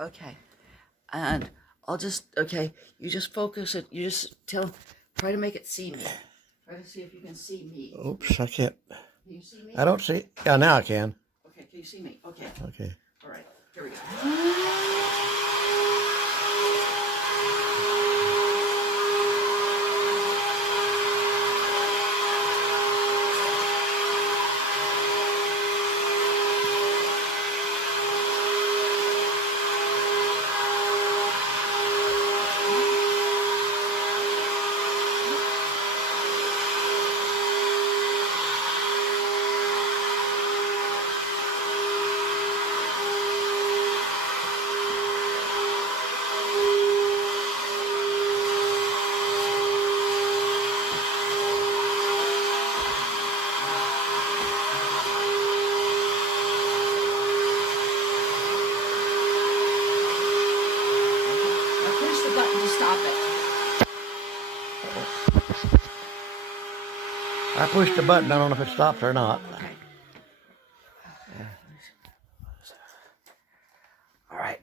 Okay. And I'll just, okay, you just focus it. You just try to make it see me. Try to see if you can see me. Oops, I can't. Can you see me? I don't see. Yeah, now I can. Okay, can you see me? Okay. Okay. All right, here we go. Now push the button to stop it. I pushed the button. I don't know if it stopped or not. Okay. All right.